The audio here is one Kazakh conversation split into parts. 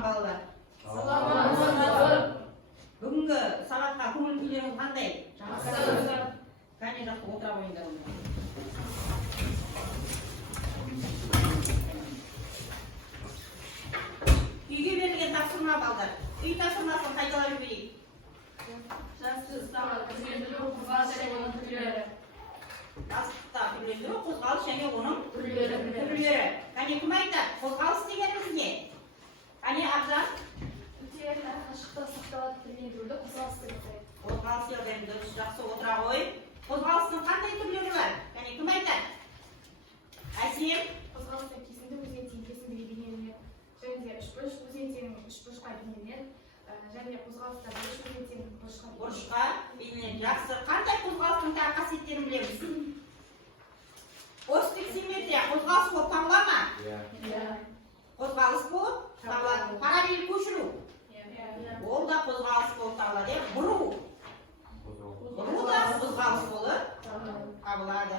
Ballar. Бүгінгі сағатқа көңіл күйлеріңіз қандай? Жақсы. Қане жақсы отыра қойыңдар. Үйге берілген тапсырма балдар. Үй тапсырмасын қайталап жіберейік. Жақсы ұстамақ түрлендіру қозғалыс және оның түрлері. Астықта түрлендіру қозғалыс және оның түрлері. Қане кім айтады? Қозғалыс дегеніміз не? Қане Абзан? Өтеген қашықтықта сақталатын түрлендіруді қозғалыс деп атайды. Қозғалыс елдерінде жақсы отыра қой. Қозғалыстың қандай түрлері бар? Қане кім айтады? Әсем? Қозғалыстың кесінді өзіне тең кесіндіге бейнеленеді. Және де үшбұрыш өзіне тең үшбұрышқа бейнеленеді. Және қозғалыстар өзіне тең бұрышқа бейнеленеді. Жақсы. Қандай қозғалыстың тағы қасиеттерін білеміз? Осьтік симметрия қозғалыс болып табыла ма? Иә. Қозғалыс болып табылады. Параллель көшіру. Ол да қозғалыс болып табылады. Бұру. Бұру да қозғалыс болып табылады.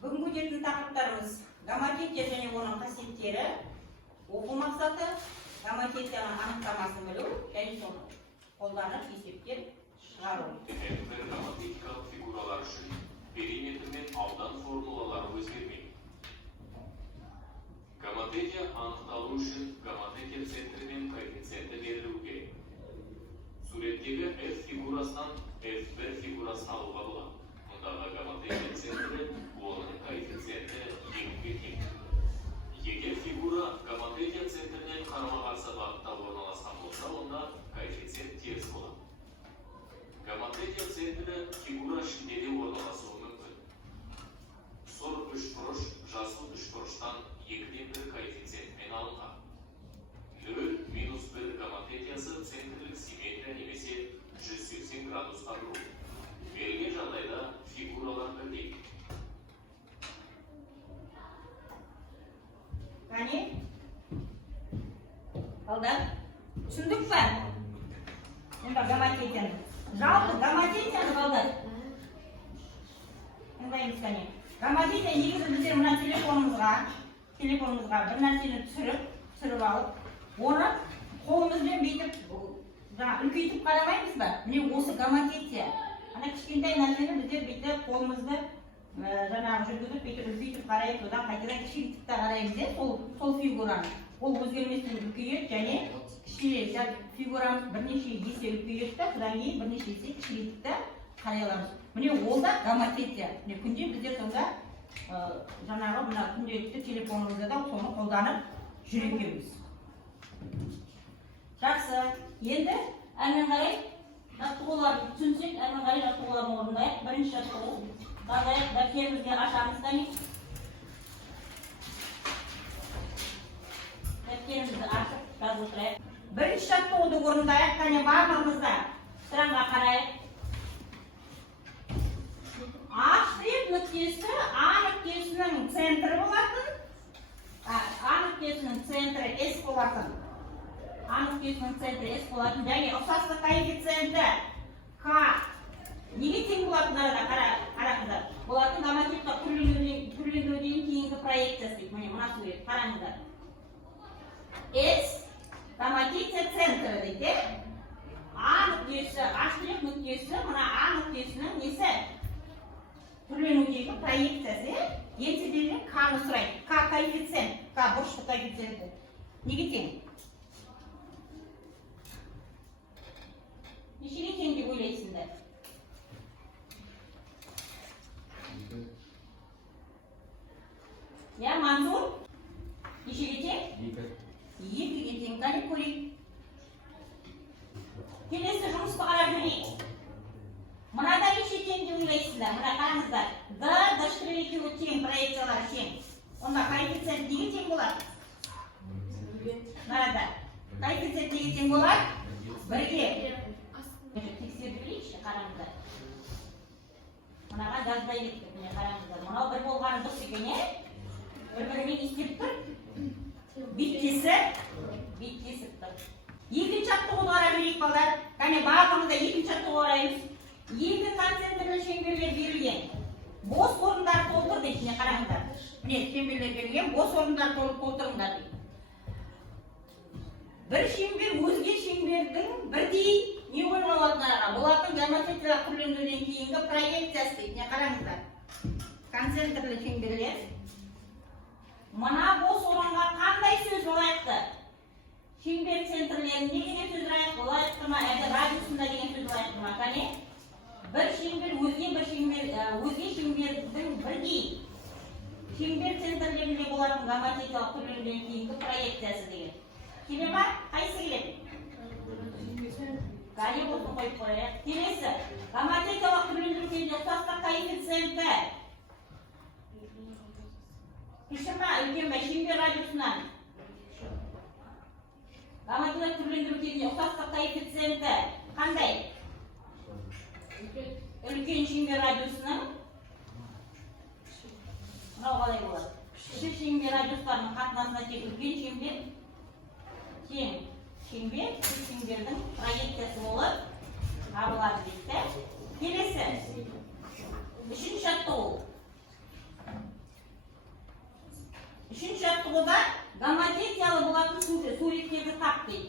Бүгін көтеретін тақырыптарымыз гоматетия және оның қасиеттері, оқу мақсаты, гоматетияның анықтамасын білу және соны қолданып есептер шығару. Гоматетикалық фигуралар үшін периметр мен аудан формулалары өзгермейді. Гоматетия анықталу үшін гоматетия центрі мен коэффициенті берілу керек. Суреттегі F фигурасынан F1 фигурасын алуға болады. Мұндағы гоматетия центрі оның коэффициенті 2-ге тең. Егер фигура гоматетия центрінен қарама-қарсы бағытта орналасқан болса, онда коэффициент теріс болады. Гоматетия центрі фигура ішінде орналасуы мүмкін. Сұр үшбұрыш жасыл үшбұрыштан 2-1 коэффициентмен алынған. 0-1 гоматетиясы центрлік симметрия немесе 180 градусқа бұру. Берілген жағдайда фигуралар бірдей. Қане? Балдар, түсіндік па? Онда гоматетияны. Жалпы гоматетияны балдар. Тыңдаймыз қане. Гоматетия негізі біздер мына телефонымызға бір нәрсені түсіріп алып, оны қолымызбен бүйтіп, үлкейтіп қарамаймыз ба? Міне осы гоматетия. Ана кішкентай нәрсені біздер бүйтіп қолымызды жүргізіп, бүйтіп үлкейтіп қараймыз, одан қайтадан кішірейтіп те қараймыз, сол фигураны. Ол өзгерместен үлкейеді және кішірейтіп фигурамыз бірнеше есе үлкейеді, содан кейін бірнеше есе кішірейтіп те қарай аламыз. Міне ол да гоматетия. Күнде біздер сонда жаңағы мына күнделікті телефонымызда да соны қолданып жүретінбіз. Жақсы. Енді әрмен қарай жаттығуларды түсінсек, әрмен қарай жаттығуларын орындайық. Бірінші жаттығу. Бағайық, дәптерімізге ашамыз қане. Дәптерімізді ашып жазып отырайық. Бірінші жаттығуды орындайық, қане барлығымызда сыранға қарайық. Аштрих нүктесі А нүктесінің центрі болатын. А нүктесінің центрі S болатын. А нүктесінің центрі S болатын. Және ұқсастық коэффициенті К неге тең болатын арада қараңыздар. Болатын гоматетика түрленуден кейінгі проекциясы. Мына сурет қараңыздар. S гоматетия центрі дейді. А нүктесі, аштрих нүктесі, мына А нүктесінің несі? Түрленудегі проекциясы ентедегі К-ны сұрайды. К коэффициент, К бұрыштық коэффициенті. Неге тең? Нешеге тең деп ойлайсыңдар? Я, Мансур? Нешеге тең? 2-ге тең. Қане көрейік. Келесі жұмысты қарап көрейік. Мынада неше тең деп ойлайсыздар? Мына қараңыздар. Д' екеуі тең, проекциялары тең. Онда коэффициент неге тең болады? Мынада. Коэффициент неге тең болады? 1-ге. Тексеріп білейікші, қараңыздар. Мынаға жаздай кеттік, міне қараңыздар. Мынау 1 болғаны дұрыс екен, бір-бірімен естеп тұр. Биттесіп тұр. Екінші жаттығуды қарап көрейік балдар. Қане барлығымызда екінші жаттығуды қараймыз. Екі концентрлі шеңберлер берілген. Бос орындар толтыр дейді, қараңыздар. Міне шеңберлер берілген, бос орындар толтырыңдар дейді. бір шеңбер өзге шеңбердің бірдей не қойған болатын араға. Болатын геометриялық түрленуден кейінгі проекциясы дейді. Не қараңыздар. Концентрлі шеңберлер. Мына бос орынға қандай сөз лайықты? Шеңбер центрлерінде деген сөз лайықты ма? Әлде радиусында деген сөз лайықты ма? Қане? Bir şеңбер өзге шеңбердің бірдей шеңбер центрлерінде болатын геометриялық түрленуден кейінгі проекциясы деген. Келе ма? Қайсы келеді? Қане болсын қойып қояйық. Келесі, геометриялық түрленуден ұқсастық коэффициенті. Кіші ма? Үлкен бе? Шеңбер радиусынан. Геометриялық түрленуден ұқсастық коэффициенті қандай? Үлкен шеңбер радиусының мынау қалай болады? Кіші шеңбер радиустарының қатынасына тек үлкен шеңбер тең шеңбер кіші шеңбердің проекциясы болып табылады дейді. Келесі. Үшінші жаттығу. Үшінші жаттығуда геометриялы болатын суреттерді тап дейді.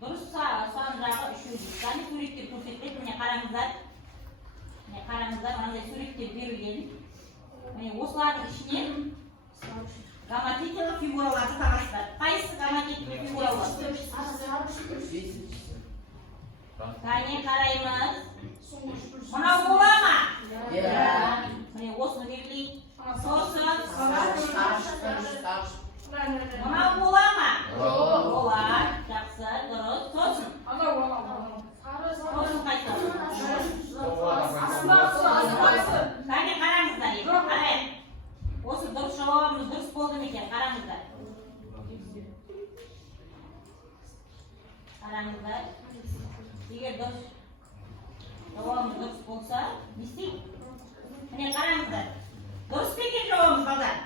Дұрыс сан жағы үшінші. Және суреттер көрсетіледі. Міне қараңыздар. Мынандай суреттер берілген. Міне осылардың ішінен геометриялық фигураларды табасыздар. Қайсы геометриялық фигуралар? Қане қараймыз. Мынау бола ма? Міне осыны белгілейік. Сосын. Мынау бола ма? Болар. Жақсы, дұрыс. Сосын. Сосын қайсы? Қане қараңыздар енді. Қарайық. Осы дұрыс жауабымыз дұрыс болды ма екен? Қараңыздар. Қараңыздар. Егер дұрыс жауабымыз дұрыс болса, не істейік? Міне қараңыздар. Дұрыс па екен жауабымыз балдар?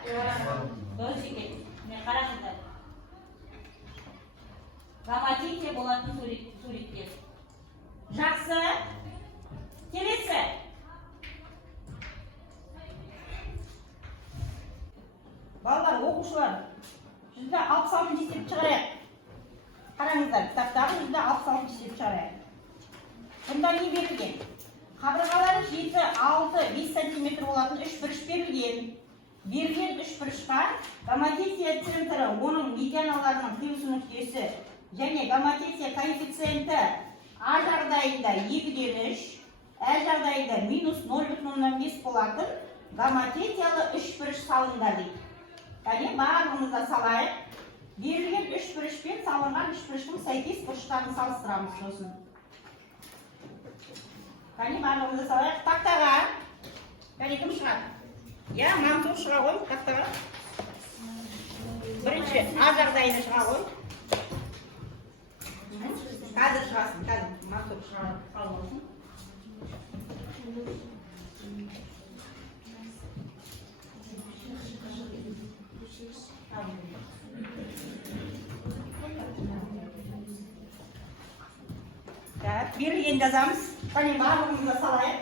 Дұрыс екен. Міне қараңыздар. Геометрия болатын суреттер. Жақсы. Келесі. Балалар, оқушылар, 166 есеп шығарайық. Қараңыздар, кітаптағы 166 есеп шығарайық. Бұнда не берілген? Қабырғалары 7, 6, 5 см болатын 3 бұрыш берілген. Берілген 3 бұрышқа геометрия центрі, оның медианаларының қиылысу нүктесі және геометрия коэффициенті А жағдайында 2-ден 3, Ә жағдайында -0,5 болатын геометриялы 3 бұрыш салындар дейді. Яғни барлығымызда салайық. Берілген 3 бұрышпен салынған 3 бұрыштың сәйкес бұрыштарын салыстырамыз сосын. Яғни барлығымызда салайық. Тақтаға. Яғни кім шығады? Я, Мансур шыға ғой тақтаға. Бірінші А жағдайына шыға ғой. Қазір шығасын, қазір Мансур шыға қалмасын. Берілген жазамыз. Қане барлығымызда салайық.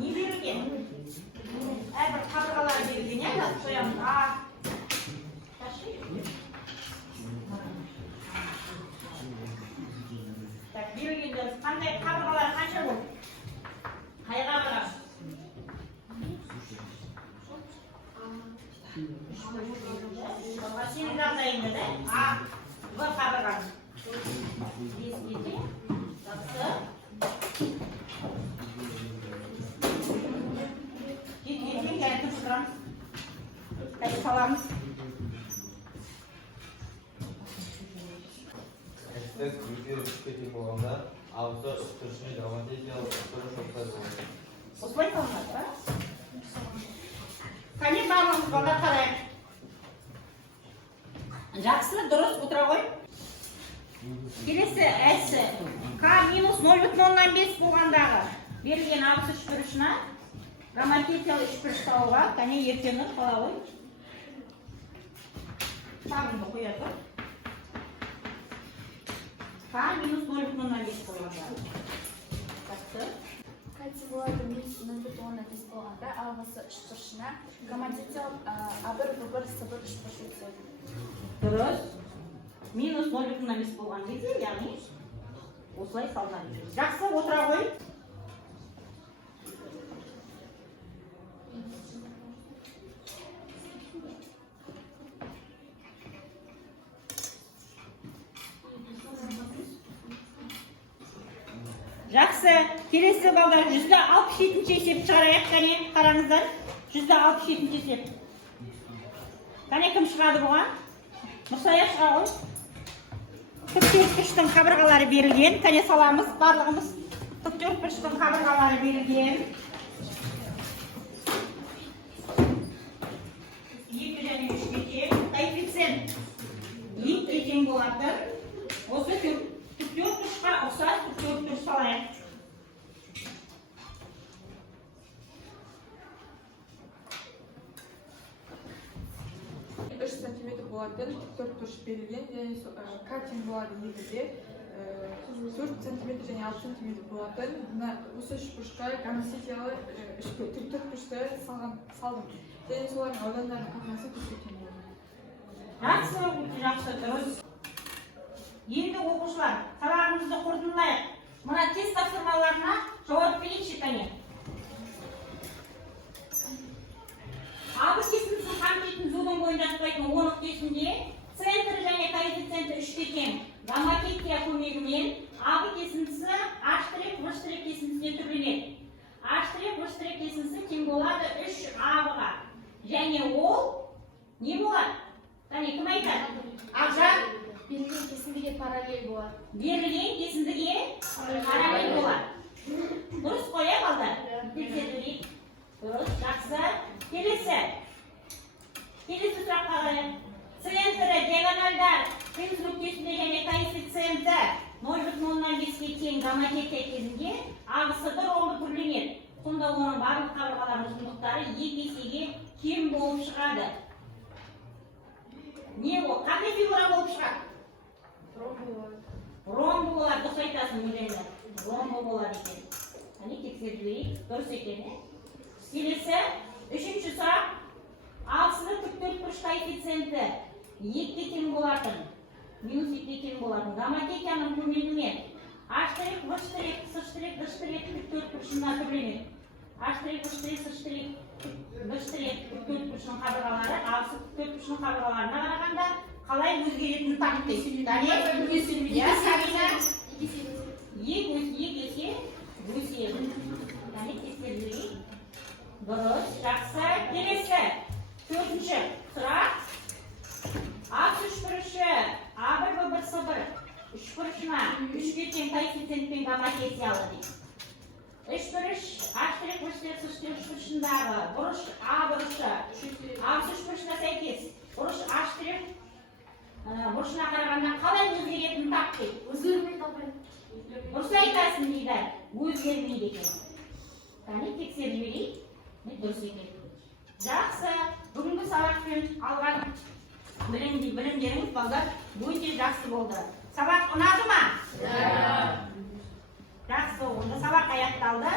Не берілген? Әрбір қабырғалар берілген, я жазып қоямыз. Берілгендер қандай қабырғалар қанша болды? Қай қабырға? Сенің жағдайында да В қабырға. Жақсы. Жеткенде кәртіп шығырамыз. Қайсы саламыз. Әстек өте үшкеті болғанда, ауызда үстіршіне геометриялық үстіріш ұқсас болады. Осылай салынады, ба? отырамыз балдар қарайық. Жақсы, дұрыс, отыра ғой. Келесі әсі. К минус 0,5 болғандағы берілген 63 бұрышына гомотетиялы үшбұрыш табуға, кәне ертеңі қала ғой. Табынды қоя тұр. К минус 0,5 болғандағы. Жақсы. Категория минус 0,5 болғанда алғысы үшбұрышына гомотетиялы А1, В1, С1 үшбұрыш өтеді. Дұрыс. Минус 0,5 болған кезде, яғни осылай салған. Жақсы, отыра ғой. Жақсы, келесі балдар 167-ші есеп шығарайық, кәне, қараңыздар. 167-ші есеп. Кәне, кім шығады бұған? Нұрсая шыға ғой. Тіктөртбұрыштың қабырғалары берілген. Кәне саламыз, барлығымыз тіктөртбұрыштың қабырғалары берілген. 2 және 3-ге тең. Коэффициент 2-ге тең болады. Осы тіктөртбұрышқа ұқсас тіктөртбұрыш салайық. Сантиметр болатын тіктөртбұрыш берілген, және катин болады егіде 4 сантиметр және 6 сантиметр болатын. Осы үшбұрышқа гомотетиялы тіктөртбұрышты салдым. Және солардың аудандарының қатынасы көрсеткен болады. Жақсы, дұрыс. Енді оқушылар, сабағымызды қорытындылайық. Мына тест тапсырмаларына жауап берейікші, кәне. Абы кесіндісін қамтитын зудың бойында жатпайтын онық кесінде центр және коэффициенті 3-ге тең гомотетия көмегімен абы кесіндісі H', V' кесіндісіне түрленеді. H', V' кесіндісі тең болады 3 абыға. Және ол не болады? Кәне, кім айтады? Ақжан? Берілген кесіндіге параллель болады. Берілген кесіндіге параллель болады. Дұрыс қоя балдар? Тексерілейік. Дұрыс, жақсы. Келесі сұраққа қарайық. Центрі, диагоналдар, қиын нүктесінде және коэффициенті 0,5-ге тең гомотетия кезінде ағысы ромбы түрленеді. Сонда оның барлық қабырғалардың ұзындықтары 2 есеге кем болып шығады. Не ол? Қандай фигура болып шығады? Ромбы болады. Дұрыс айтасың, Мирелла. Ромбы болады екен. Әне тексерілейік. Дұрыс екен. Келесі, 3-ші сұрақ. Алсызы тіктөртбұрыш коэффициенті 2-ге тең болатын, минус 2-ге тең болатын гомотетияның көмегімен H', V', S', D' тіктөртбұрышына түрленеді. H', V', S', D' тіктөртбұрышының қабырғалары алсыз тіктөртбұрышының қабырғаларына қарағанда қалай өзгеретінін тапты. Сабина? 2 есе өседі. Тексерілейік. Дұрыс, жақсы. Келесі 4-ші сұрақ. Ас үшбұрышы А1, В1, С1 үшбұрышына 3-ге тең коэффициентпен гомотетиялы дейді. Үшбұрыш H', V', S' үшбұрышындағы бұрыш А бұрышы ас үшбұрышына сәйкес бұрыш H' бұрышына қарағанда қалай өзгеретінін тап дейді. Өзгермей қалмайды. Дұрыс айтасың дейді, өзгермейді екен. Кәне тексерілейік. Дұрыс екен. Жақсы, бүгінгі сабақпен алған білімдеріңіз балдар өте жақсы болды. Сабақ ұнады ма? Жақсы, онда сабақ аяқталды.